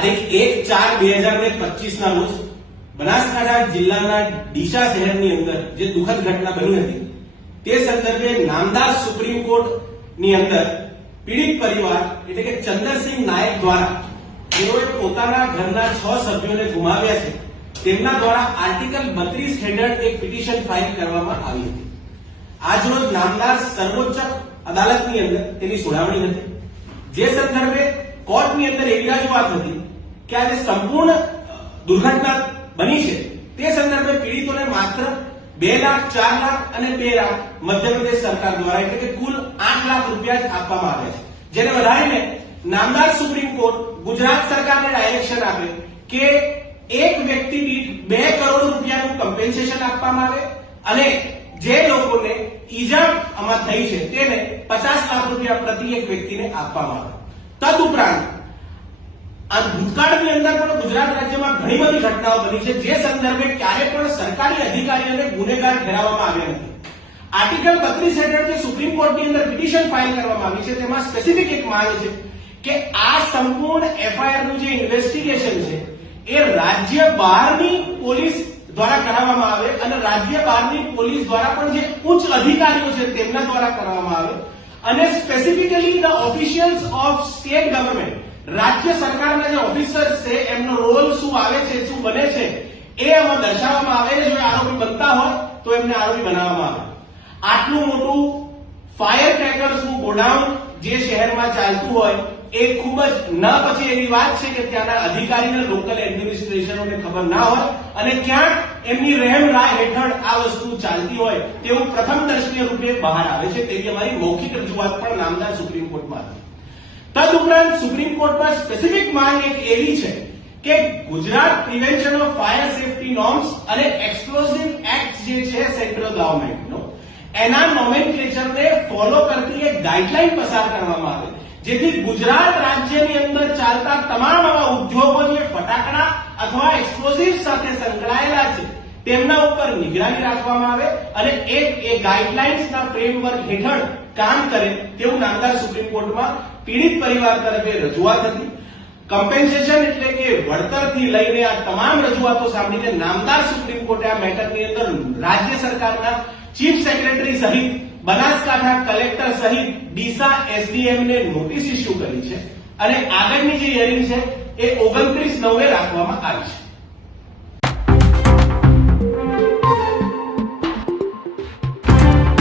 તારીખ 1/4/2025 ના રોજ બનાસકાંઠા જિલ્લાના ડીસા શહેરની અંદર જે દુઃખદ ઘટના બની હતી તે સંદર્ભે નામદાર સુપ્રીમ કોર્ટની અંદર પીડિત પરિવાર એટલે કે ચંદરસિંહ નાયક દ્વારા જેઓએ પોતાના ઘરના 6 સભ્યોને ગુમાવ્યા છે તેમના દ્વારા આર્ટિકલ 32 હેઠળ એક પિટિશન ફાઇલ કરવામાં આવી હતી. આજરોજ નામદાર સર્વોચ્ચ અદાલતની અંદર તેની સુનાવણી હતી, જે સંદર્ભે કોર્ટની અંદર એવી રજૂઆત હતી કે આ જે સંપૂર્ણ દુર્ઘટના બની છે તે સંદર્ભે પીડિતોને માત્ર 2 લાખ, 4 લાખ અને 2 લાખ મધ્યપ્રદેશ સરકાર દ્વારા એટલે કે કુલ 8 લાખ રૂપિયા જ આપવામાં આવ્યા છે, જેને વધારીને નામદાર સુપ્રીમ કોર્ટ ગુજરાત સરકારને ડાયરેક્શન આપે કે એક વ્યક્તિ દીઠ 2 કરોડ રૂપિયાનું કમ્પેન્સેશન આપવામાં આવે અને જે લોકોને ઈજા આમાં થઈ છે તેને 50 લાખ રૂપિયા પ્રતિ એક વ્યક્તિને આપવામાં આવે. તદુપરાંત આ ભૂતકાળની અંદર પણ ગુજરાત રાજ્યમાં ઘણી બધી ઘટનાઓ બની છે જે સંદર્ભે ક્યારે પણ સરકારી અધિકારીઓને ગુનેગાર ઠેરવવામાં આવ્યા નથી. આર્ટિકલ 32 હેઠળ જે સુપ્રીમ કોર્ટની અંદર પિટિશન ફાઇલ કરવામાં આવી છે તેમાં સ્પેસિફિક એક માંગ છે કે આ સંપૂર્ણ એફઆઈઆર નું જે ઇન્વેસ્ટિગેશન છે એ રાજ્ય બહારની પોલીસ દ્વારા કરાવવામાં આવે અને રાજ્ય બહારની પોલીસ દ્વારા પણ જે ઉચ્ચ અધિકારીઓ છે તેમના દ્વારા કરવામાં આવે અને specifically the officials of state government, રાજ્ય સરકારના જે ઓફિસર્સ છે એમનો રોલ શું આવે છે, શું બને છે એ આમાં દર્શાવવામાં આવે. જો આરોપી બનતા હોય તો એમને આરોપી બનાવવામાં આવે. આટલું મોટું ફાયર ક્રેકર્સનું ગોડાઉન જે શહેરમાં ચાલતું હોય એ ખૂબ જ ન પછી એવી વાત છે કે ત્યાંના અધિકારીને લોકલ એડમિનિસ્ટ્રેશનોને ખબર ના હોય અને ક્યાંક એમની રહેમ રાહ હેઠળ આ વસ્તુ ચાલતી હોય તેવું પ્રથમ દ્રષ્ટિએ રૂપે બહાર આવે છે. તેવી અમારી મૌખિક રજૂઆત પણ નામદાર સુપ્રીમ કોર્ટમાં હતી. તદુપરાંત સુપ્રીમ કોર્ટમાં સ્પેસિફિક માંગ એક એવી છે કે Gujarat prevention of fire safety norms અને એક્સપ્લોઝિવ એક્ટ જે છે સેન્ટ્રલ ગવર્નમેન્ટનો એના નોમેનક્લેચરને ફોલો કરતી એક ગાઈડલાઈન પસાર કરવામાં આવે જેથી ગુજરાત રાજ્યની અંદર ચાલતા તમામ આવા ઉદ્યોગો જે ફટાકડા અથવા એક્સપ્લોઝિવ સાથે સંકળાયેલા છે તેમના ઉપર નિગરાની રાખવામાં આવે અને એ ગાઈડલાઇન્સના ફ્રેમવર્ક હેઠળ કામ કરે તેવું નામદાર સુપ્રીમ કોર્ટમાં પીડિત પરિવાર તરફે રજૂઆત હતી. કમ્પેન્સેશન એટલે કે વળતરથી લઈને આ તમામ રજૂઆતો સાંભળીને નામદાર સુપ્રીમ કોર્ટે આ મેટરની અંદર રાજ્ય સરકારના ચીફ સેક્રેટરી સહિત બનાસકાંઠા કલેક્ટર સહિત ડીસા એસડીએમ ને નોટિસ ઇસ્યુ કરી છે અને આગળની જે હિયરિંગ છે એ 29/9 રાખવામાં આવી છે.